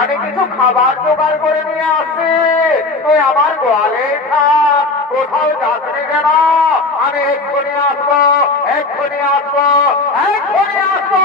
আমি কিছু খাবার জোগাড় করে নিয়ে আসছি, তুই আমার গোয়ালে থাক, কোথাও যাসনি কেন? আমি এক্ষুনি আসবো, এক্ষুনি আসবো, এক্ষুনি আসবো।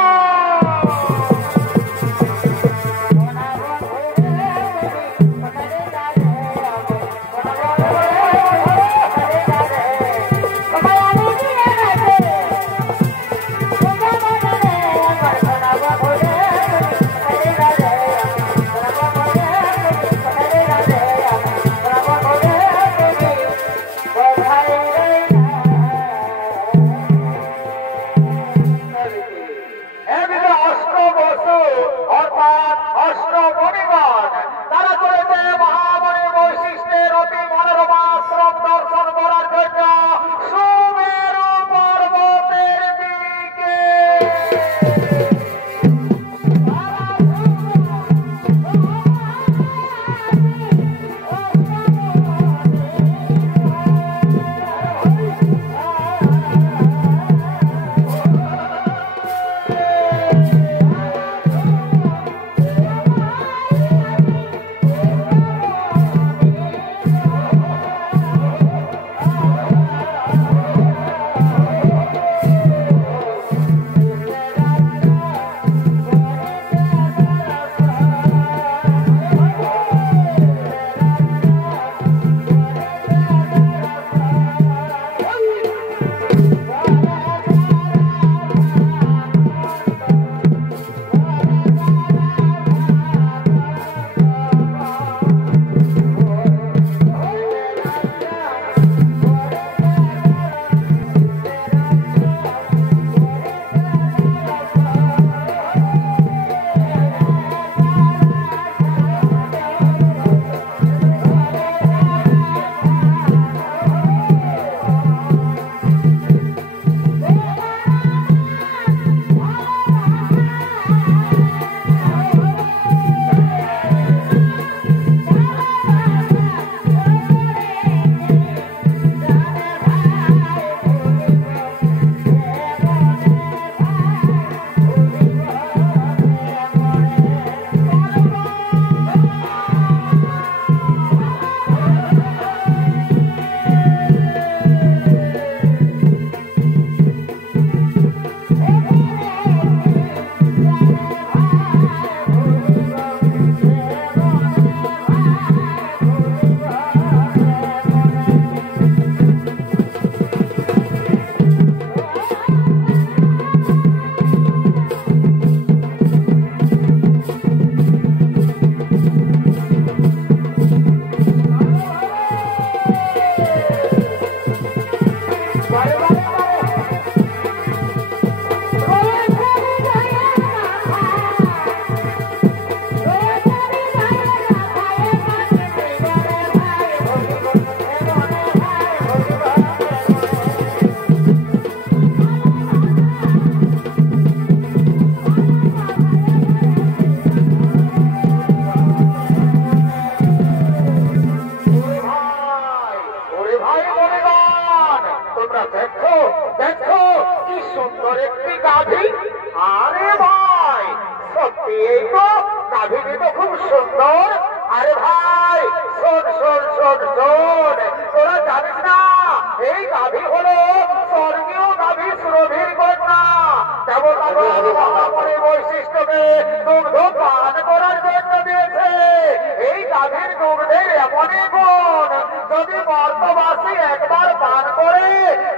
অর্থবাসী একবার পান করে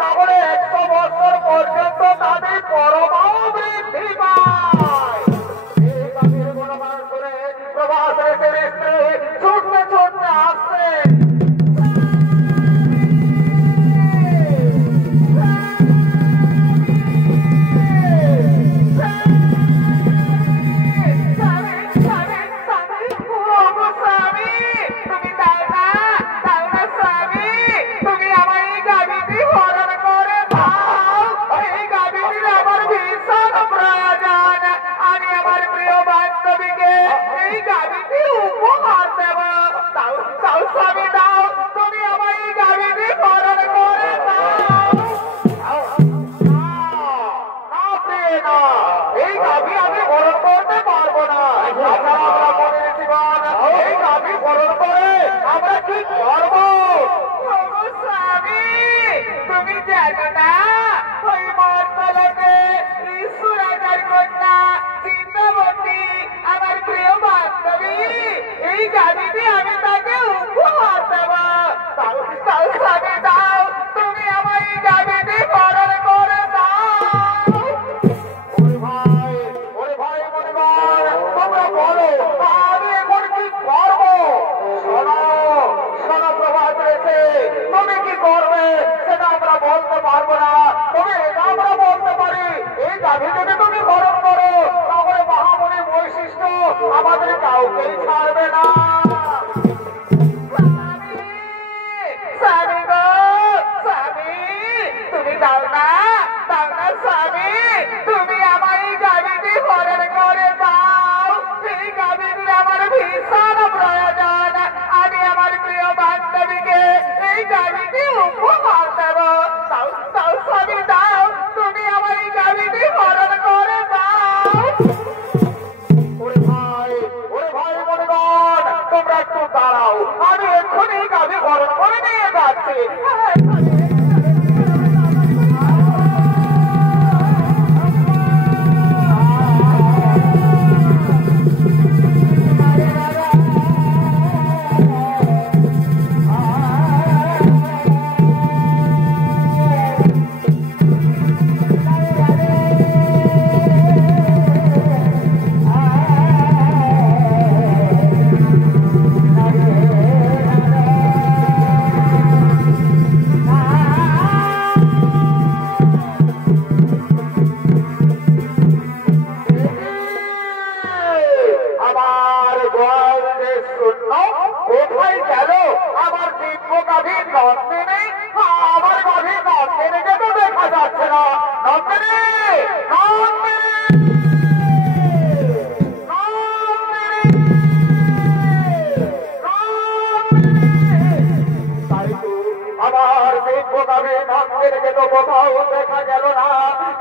তাহলে 100 বছর পর্যন্ত তাদের পরমাও বৃদ্ধি পায়। এই গাভীর গুণগান শুনে প্রভাসের স্ত্রী ছুটতে ছুটতে আসছে। আমাদের কাউকেই ছাড়বে না। স্বামী গো স্বামী, তুমি দাও না স্বামী, তুমি আমার এই গাড়িটি হরণ করে দাও। এই গাড়িটি আমার ভীষণ প্রয়োজন। আমি আমার প্রিয় বান্ধবীকে এই গাড়িটি উপহার দেব। দাও দাও স্বামী দাও, তুমি আমার এই গাড়িটি হরণ করে দাও। তোমরা একটু দাঁড়াও, আমি এক্ষুনি গাভী হরণ করে নিয়ে যাচ্ছি। কোথায় গেল আমার দিব্য গাভী নন্দিনী? আমার গাভী নন্দিনীকে তো দেখা যাচ্ছে না। নন্দিনী আমার দিব্য গাভী নন্দিনীকে তো কোথাও দেখা গেল না।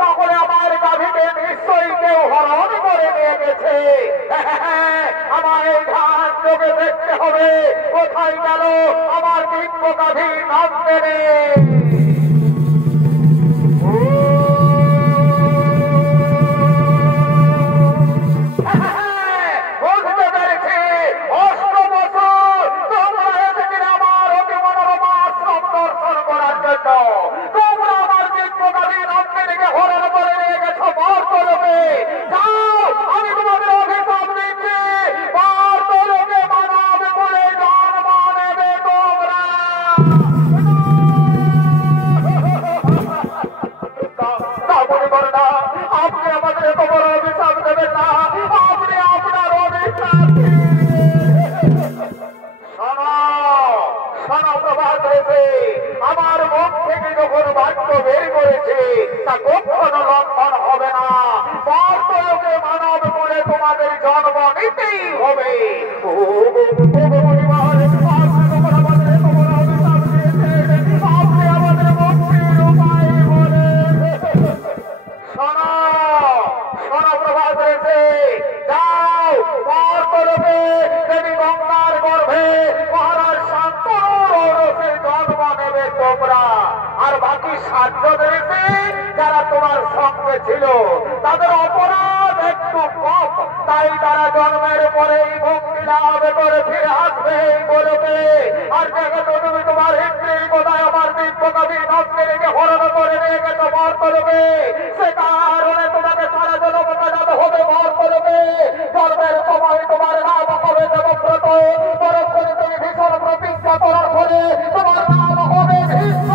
তাহলে আমার গাভীকে নিশ্চয়ই কেউ হরণ করে নিয়ে গেছে। আমার এই ধান চোখে দেখতে হবে কোথায় গেল আমার দিব্য গাভী নন্দিনী। বুঝতে পেরেছি, 8 বছর তোমরা এসেছিলে আমার অতি মনোরমা আশ্রম দর্শন করার জন্য। তোমরা আমার দিব্য গাভী নন্দিনীকে হরণ করে নিয়ে গেছো বর্তলোকে। যাও, আমি তোমাদের অভিশাপ দিচ্ছি, বর্তলোকে মানব বলে জন্ম নেবে তোমরা। আপনি আমাদের এত বড় অভিশাপ দেবেন না। আপনি আপনার অভিশাপ শোনো প্রভাত হয়েছে। আমার মুখ থেকে যখন বাক্য বের করেছে তা কখনো লঙ্ঘন হবে না। বর্তলোকে মানব বলে তোমাদের জন্ম নিতেই হবে। আপনি আমাদের মুক্তির উপায় বলে শোনো প্রভাত হয়েছে। যাও, বর্তলোকে দেবী গঙ্গার গর্ভে মহারাজ শান্তনুর জন্ম নেবে তোমরা। আর বাকি 7 জন এসে যারা তোমার সঙ্গে ছিল তাদের অপরাধ একটু কম, তাই তারা জন্মের পরেই মুক্তি লাভ করে ফিরে আসবে এই বলবে। আর যেহেতু তুমি তোমার হিন্দির কোথায় আমার দিব্য কবি নন্দিনীকে হরণ করে নিয়ে গেছো মর করবে, সে কারণে তোমাকে সারা জন্ম কাটাতে হবে মর করবে। জন্মের সময় তোমার নাম হবে দেবব্রত, পরক্ষণে তুমি ভীষণ প্রতিজ্ঞা করার ফলে তোমার নাম হবে ভীষ্ম।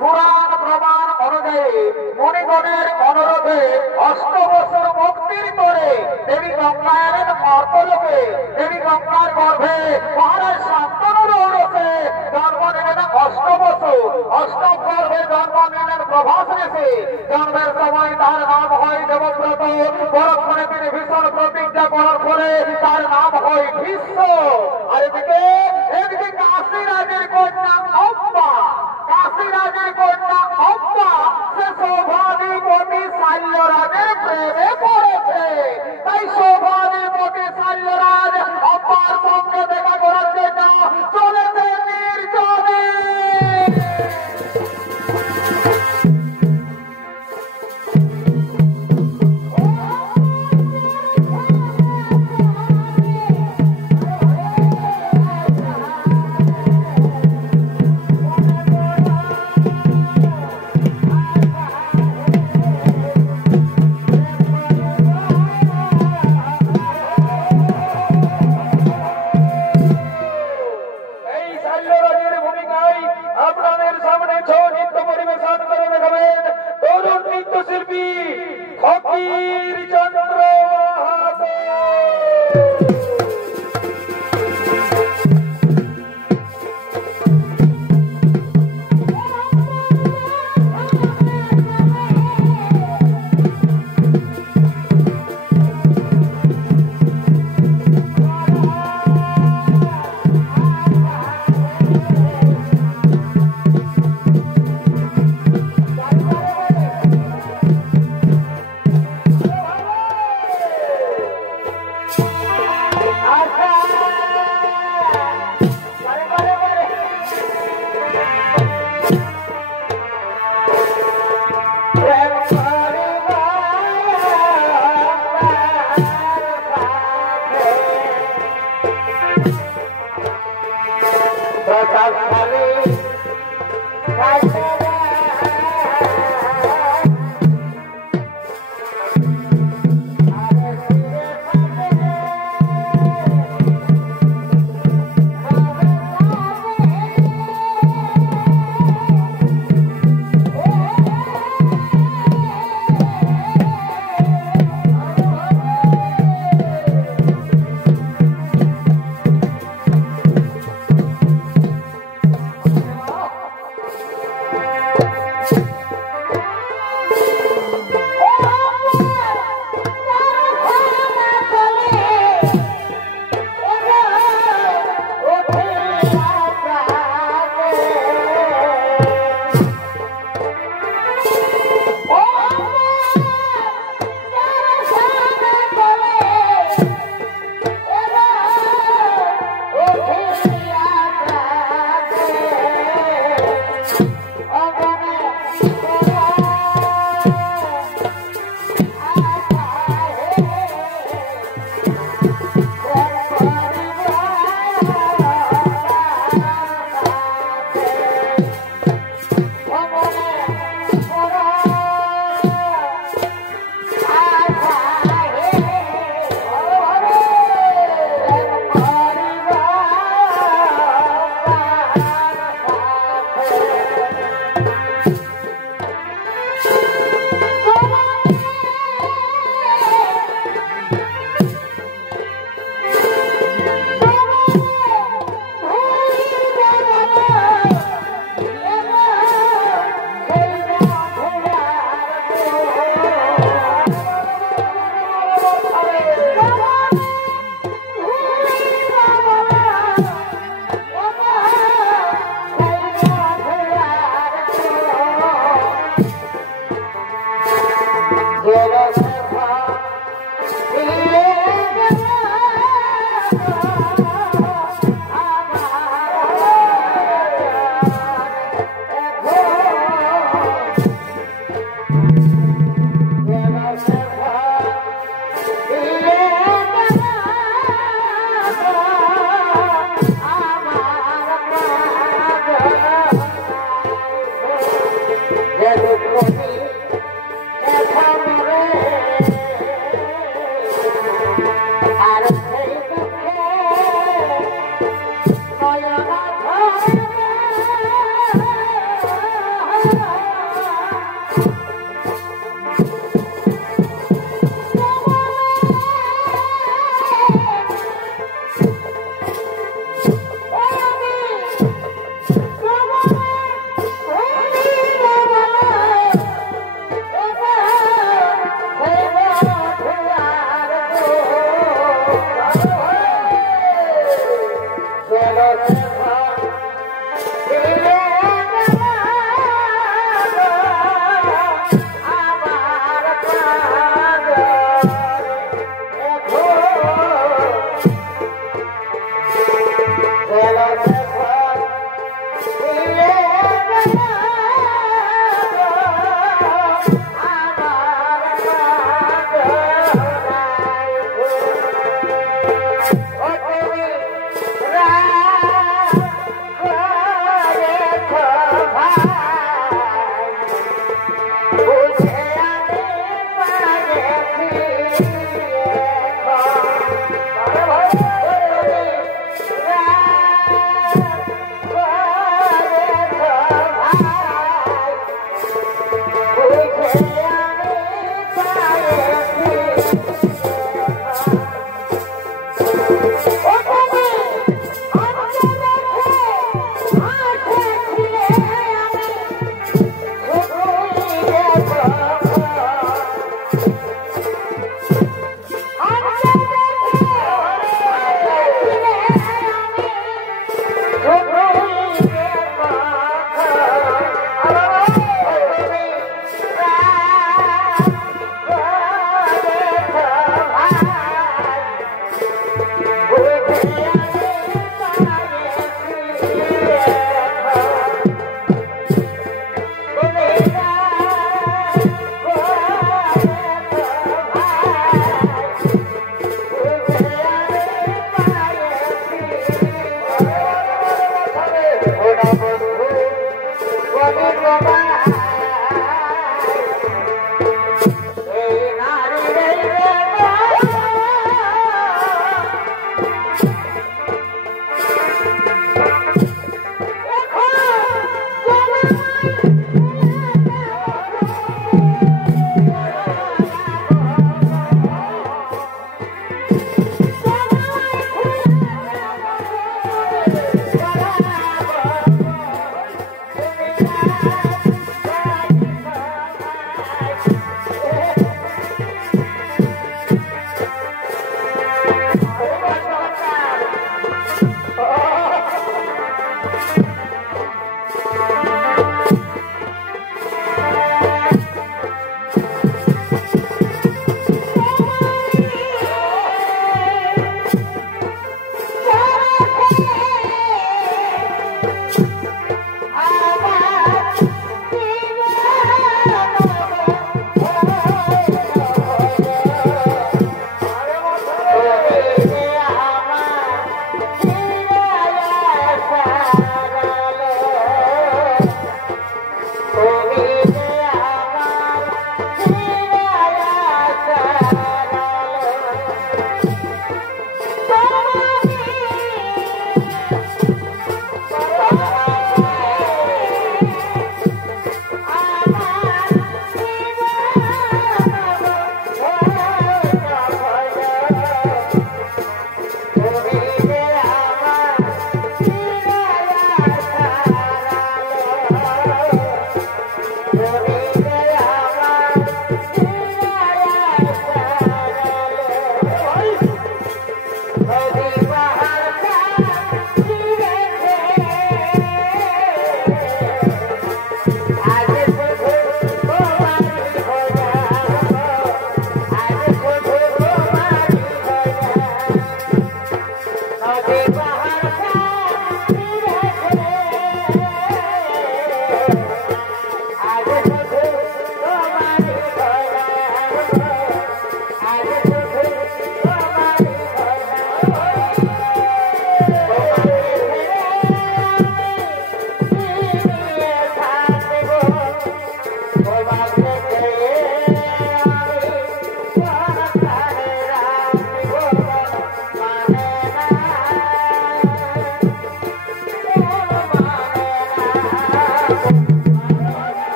পুরাণ প্রমাণ অনুযায়ী মুনিগণের অনুরোধে 8 বছর মুক্তির পরে দেবী গঙ্গা এলেন মর্তলোকে। দেবী গঙ্গার গর্ভে মহারাজ শান্তনুর ঔরসে জন্ম নিলেন 8 বছর। 8ম গর্ভে জন্ম নিলেন প্রভাস ঋষি। জন্মের সময় তার নাম হয় দেবব্রত, পরক্ষণে তিনি ভীষণ প্রতিজ্ঞা করার ফলে তার নাম হয় ভীষ্ম। আর এদিকে কাশী রাজের কন্যা অম্বা, কাশী রাজের কন্যা অম্বা সে সৌভাধিপতি শাল্যরাজের প্রেমে পড়েছে। তাই সৌভাধিপতি শাল্যরাজ অম্বার সঙ্গে দেখা করার জন্য চলেছে নির্জনে।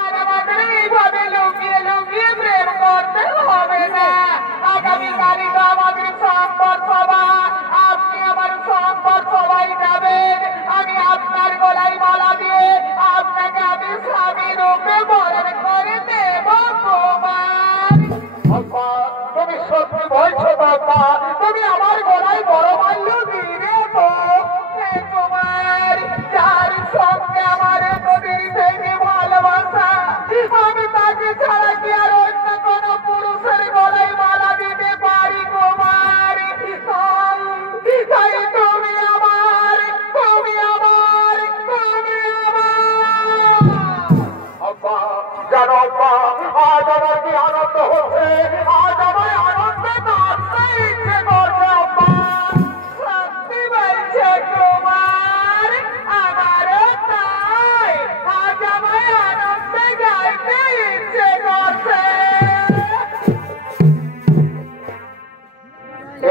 আর আমাদের এইভাবে লুকিয়ে লুকিয়ে প্রেম করতে হবে না। আগামীকালই তো আমাদের সম্পদ সভা, আপনি আমার সম্পদ সবাই যাবেন। আমি আপনার গলায় মালা দিয়ে আপনাকে আমি স্বামী রূপে বরণ করে দেব কুমার। তুমি সত্যি বলছো বাবা? তুমি আমার গলায় বড় মাল্য দিবে তো? কুমার, যার সঙ্গে আমার এতদিন থেকে ভালোবাসা, আমি তাকে ছাড়া কি আর অন্য কোন পুরুষের গলায় মালা দিতে পারি কুমার? তাই তুমি আমার, তুমি আমার, তুমি আমার। আব্বা জানো আব্বা, আজ আমার কি আনন্দ হচ্ছে, আজ আমার আনন্দে নাচতে ইচ্ছে করছে আব্বা। সত্যি বলছে কুমার, আমারও তাই, আজ আমার আনন্দে গাইতে ইচ্ছে করছে।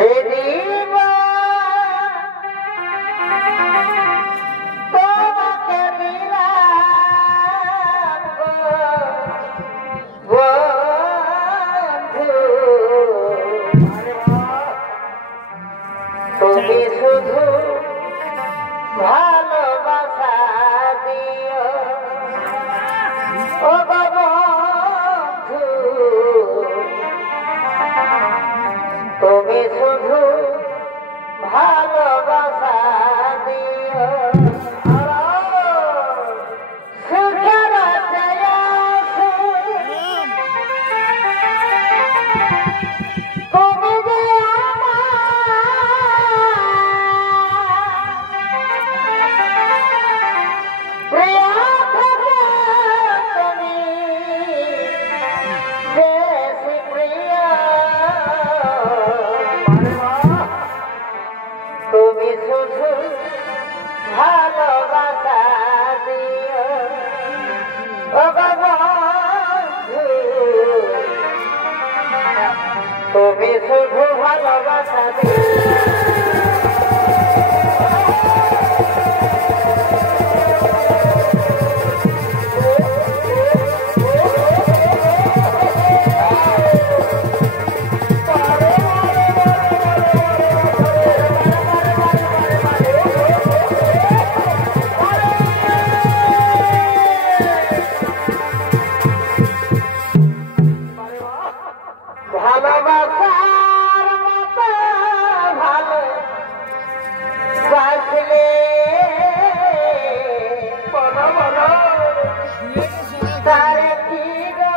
এই দিবা তোমাকে দিলাম গো বন্ধু, তুমি শুধু ভালোবাসা দিও ও গো বন্ধু, তুমি শুধু ভালোবাসা দিও। সুখের চেয়ে তুমি যে প্রিয় থেকে তুমি বেশি প্রিয়, তুমি শুধু ভালোবাসা দিও ও বন্ধু, তুমি শুধু ভালোবাসা দিও। ভালোবাসার মতো ভালোবাসলে তার কি গো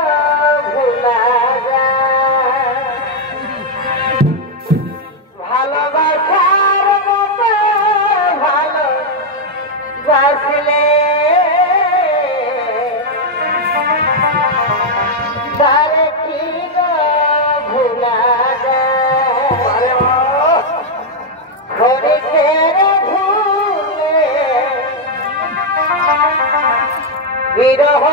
ভোলা যায়? ভালোবাসার মতো ভালোবাসলে তার কি গো ভোলা যায়? খরিকের ভুলে বিরহ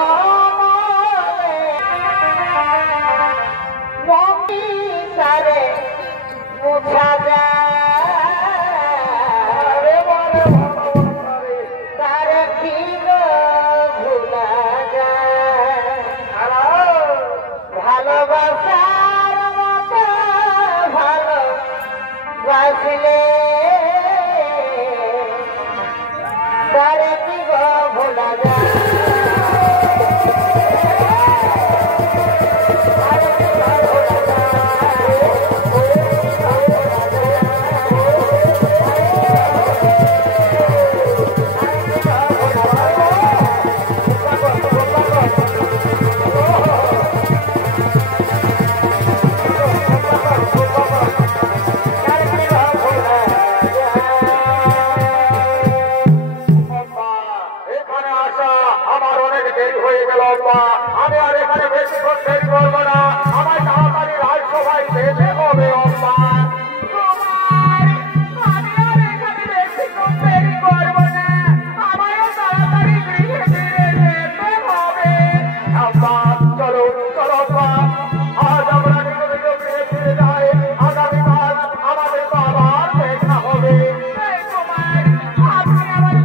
মমি তারে মুছা যায়, তার কি গো ভোলা যায়? ভালোবাসার মতো ভালোবাসলে তার কি গো ভোলা যায়? আমি আর এখানে বেশিক্ষণ দেরি করবো না, আমায় তাড়াতাড়ি রাজসভায় যেতে হবে। আমি আর এখানে বেশিক্ষণ দেরি করবো না, আমায়ও তাড়াতাড়ি গৃহে ফিরে যেতে হবে। চলো চলো আজ আমরা নিজ নিজ গৃহে ফিরে যাই, আগামীকাল আমাদের তো আবার দেখা হবে। আপনি আমার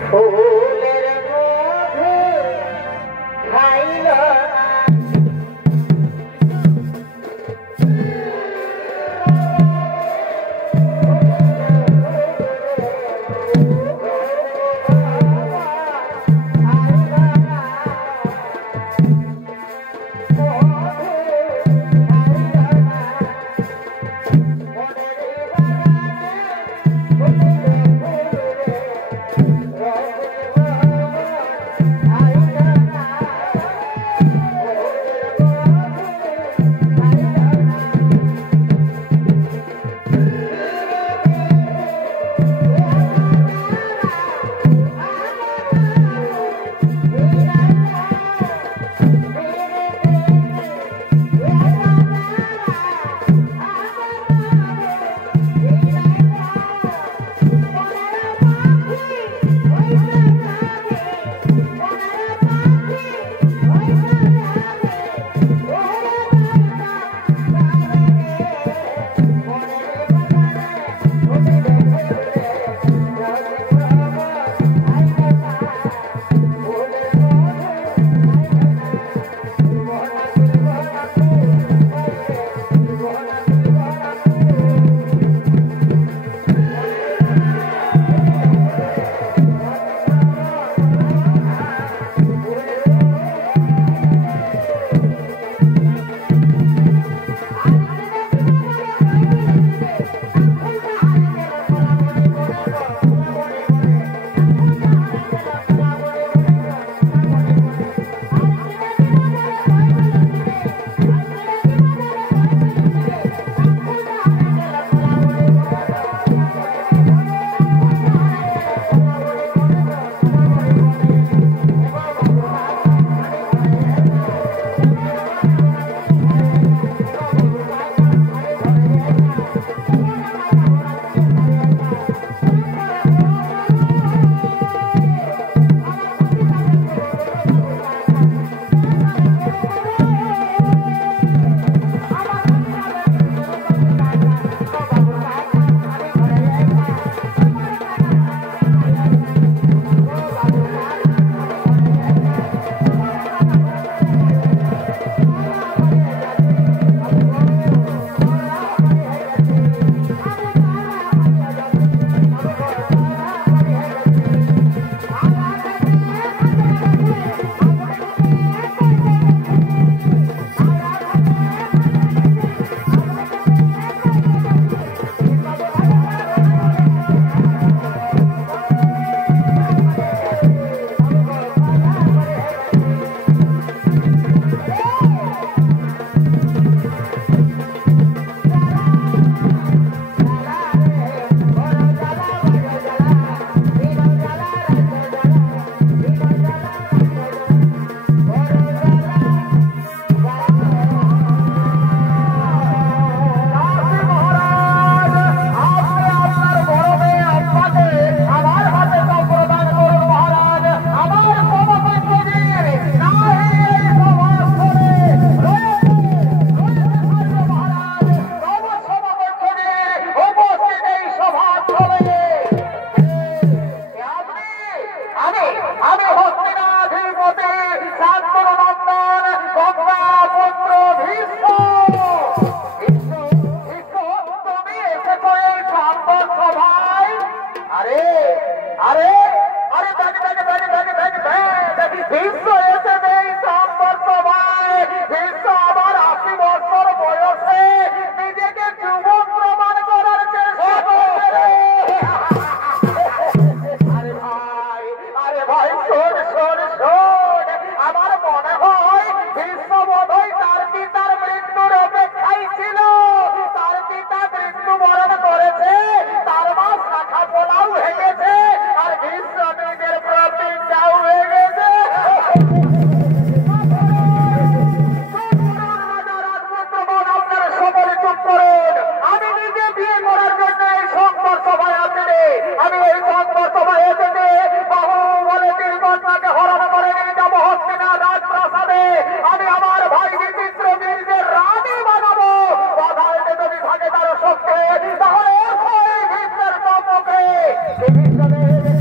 ফুলের মধু খাইল না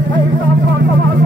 Hey,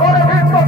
করে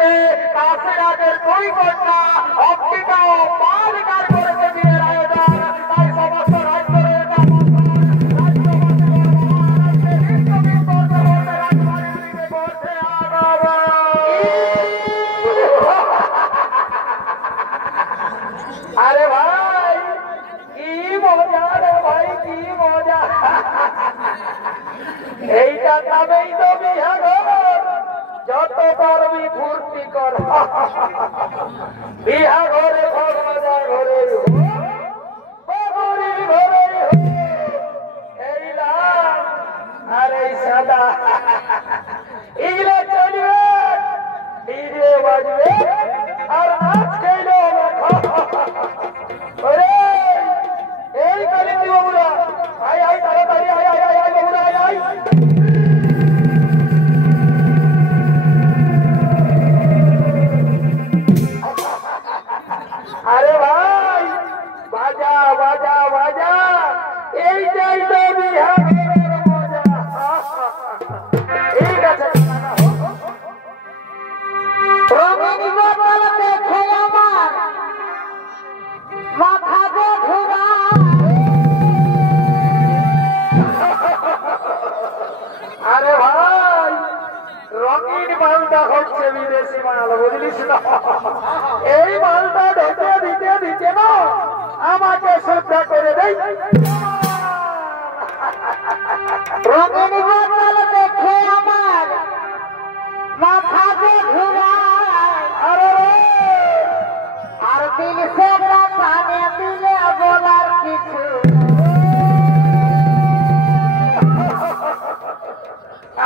করতে কাশিরাজের দুই কন্যা অঙ্কিতা ও মালিকার করেছে বিয়ের আয়োজন। তাই সমস্ত রাজ্য আরে ভাই কি মজা রে ভাই, কি মজা। এইটা নামেই তো বিহা ঘর, যত পারবি ফুর্তি কর। বিহা ঘরে ঘর মজা ঘরে ঘরে এই লাল আর এই সাদা এগুলো চলবে, ডিজে বাজবে আর নাচ খেলো। এই কালিন্দী বাবুরা আয় আয় তাড়াতাড়ি আয় আয় আয় আয় বাবুরা আয় আয়। আরে ভাই বাজা বাজা বাজা, এইটাই তো বিহা ঘরের মজা। ঠিক আছে রঙিন বদল দেখে আমার মাথা ঘোরা। আরে ভাই রঙিন মালটা হচ্ছে বিদেশি মাল, বুঝলিস না? এই মালটা ঢেকে দিতে দিতে না আমাকে শ্রদ্ধা করে দেয়। রঙিন বদল দেখে আমার মাথা ঘোরা। আরে আর দিল সে কানে দিলে বলার কিছু।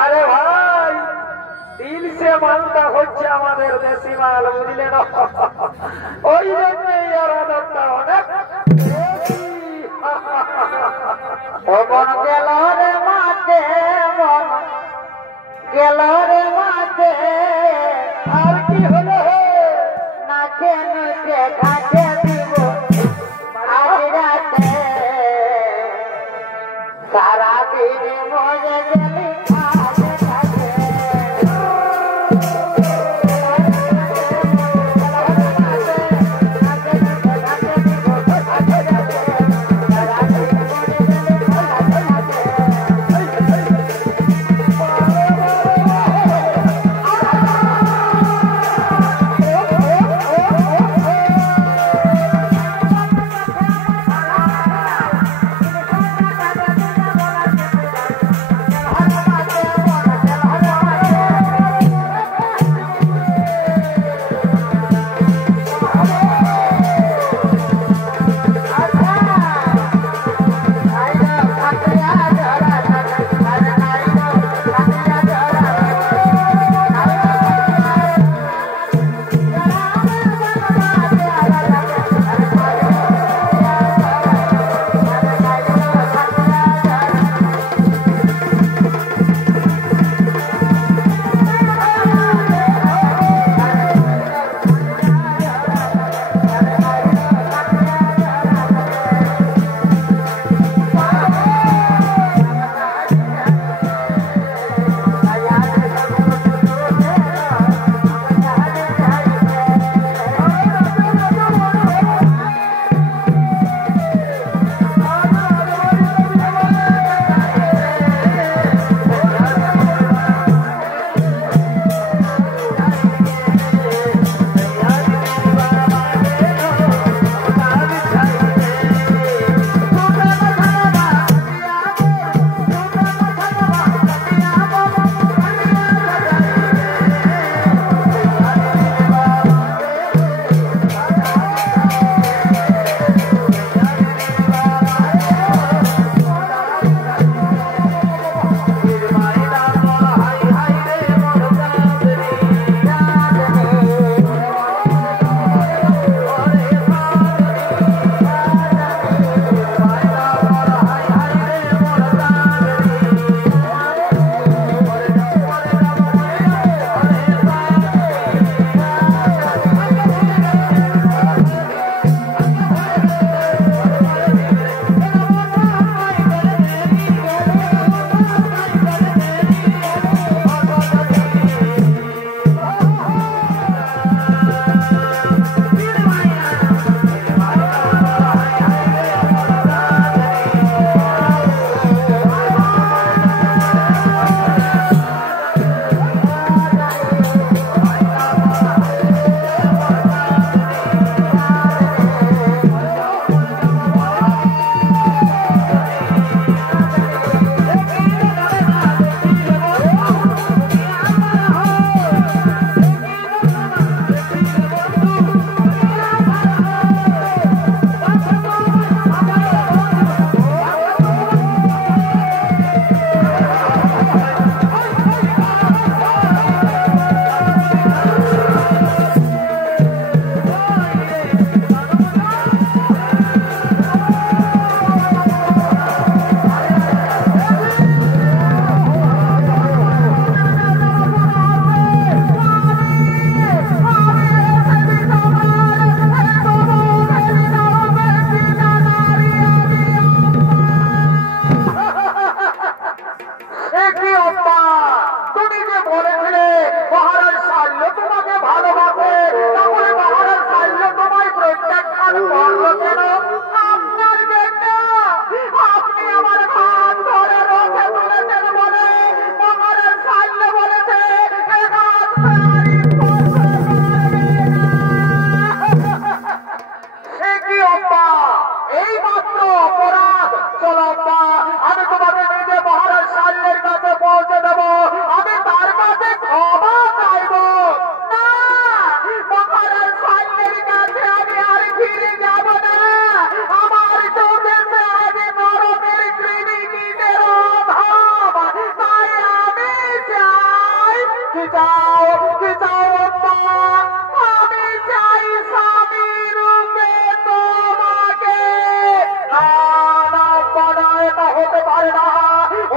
আরে ভাই দিল সে মালটা হচ্ছে আমাদের দেশি মাল, বুঝলে না? ওই জন্যই আর আনন্দটা অনেক মন গেল রে মাঠে, মন গেল রে মাঠে। আর কি হলো নাচে নাচে ঘাটে দিব আজ রাতে, সারাদিন মজে গেলি ঘাটে ঘাটে। কি চাও আব্বা? আমি চাই স্বামী রূপে তোমাকে। না না আব্বা, না, এটা হতে পারে না।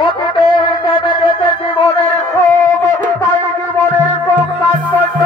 অতীতে কেটে গেছে জীবনের সুখ, তাই জীবনের সুখ তাৎপর্য